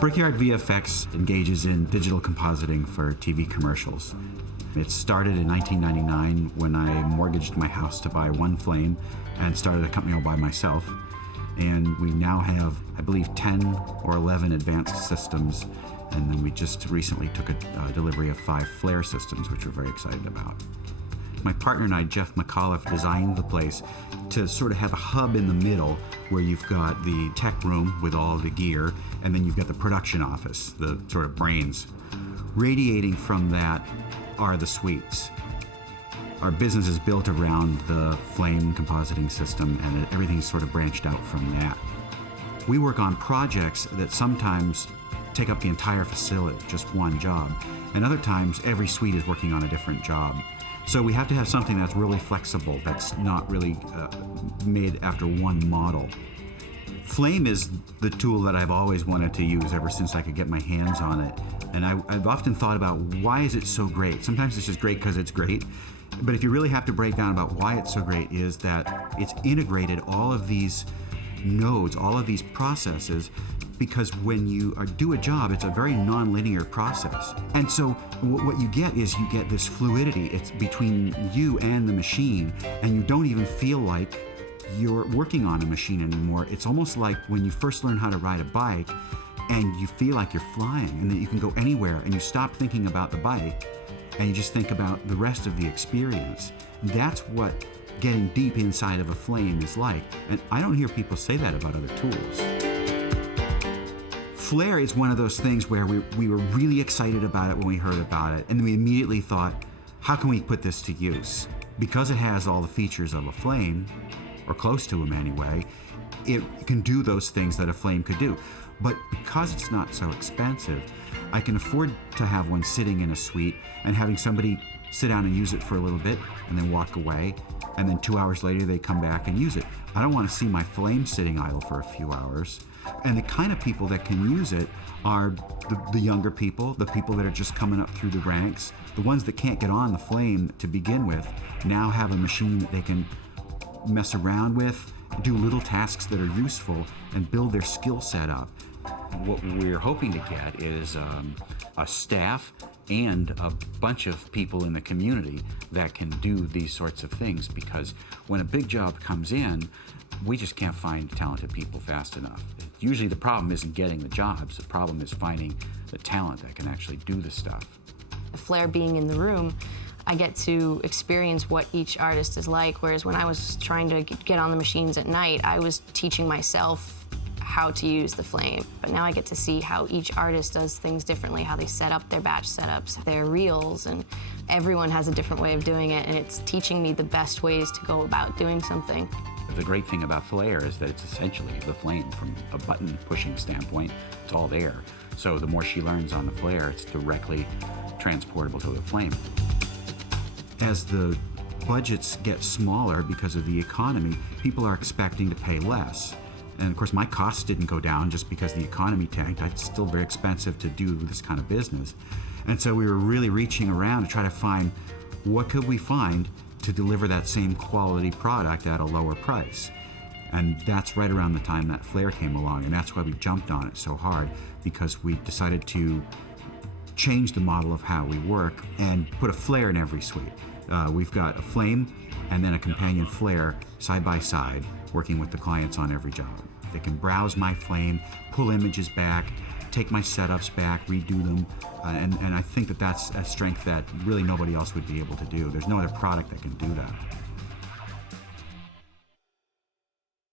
Brickyard VFX engages in digital compositing for TV commercials. It started in 1999 when I mortgaged my house to buy one flame and started a company all by myself. And we now have, I believe, 10 or 11 advanced systems. And then we just recently took a delivery of 5 flare systems, which we're very excited about. My partner and I, Jeff McAuliffe, designed the place to sort of have a hub in the middle where you've got the tech room with all the gear, and then you've got the production office, the sort of brains. Radiating from that are the suites. Our business is built around the flame compositing system, and everything's sort of branched out from that. We work on projects that sometimes take up the entire facility, just one job, and other times every suite is working on a different job. So we have to have something that's really flexible, that's not really made after one model. Flame is the tool that I've always wanted to use ever since I could get my hands on it. And I've often thought about, why is it so great? Sometimes it's just great because it's great. But if you really have to break down about why it's so great, is that it's integrated all of these nodes, all of these processes, because when you do a job, it's a very non-linear process. And so what you get is you get this fluidity. It's between you and the machine, and you don't even feel like you're working on a machine anymore. It's almost like when you first learn how to ride a bike and you feel like you're flying and that you can go anywhere, and you stop thinking about the bike and you just think about the rest of the experience. That's what getting deep inside of a flame is like. And I don't hear people say that about other tools. Flare is one of those things where we were really excited about it when we heard about it, and then we immediately thought, how can we put this to use? Because it has all the features of a flame, or close to them anyway, it can do those things that a flame could do. But because it's not so expensive, I can afford to have one sitting in a suite and having somebody sit down and use it for a little bit and then walk away, and then 2 hours later they come back and use it. I don't want to see my flame sitting idle for a few hours. And the kind of people that can use it are the younger people, the people that are just coming up through the ranks. The ones that can't get on the flame to begin with now have a machine that they can mess around with, do little tasks that are useful, and build their skill set up. What we're hoping to get is a staff and a bunch of people in the community that can do these sorts of things, because when a big job comes in, we just can't find talented people fast enough. Usually the problem isn't getting the jobs, the problem is finding the talent that can actually do the stuff. Flare being in the room, I get to experience what each artist is like, whereas when I was trying to get on the machines at night, I was teaching myself how to use the flame. But now I get to see how each artist does things differently, how they set up their batch setups, their reels, and everyone has a different way of doing it, and it's teaching me the best ways to go about doing something. The great thing about Flare is that it's essentially the flame from a button pushing standpoint. It's all there. So the more she learns on the Flare, it's directly transportable to the flame. As the budgets get smaller because of the economy, people are expecting to pay less. And of course, my costs didn't go down just because the economy tanked. It's still very expensive to do this kind of business. And so we were really reaching around to try to find, what could we find to deliver that same quality product at a lower price? And that's right around the time that Flare came along, and that's why we jumped on it so hard, because we decided to change the model of how we work and put a Flare in every suite. We've got a flame and then a companion Flare side by side, working with the clients on every job. They can browse my flame, pull images back, take my setups back, redo them, and I think that that's a strength that really nobody else would be able to do. There's no other product that can do that.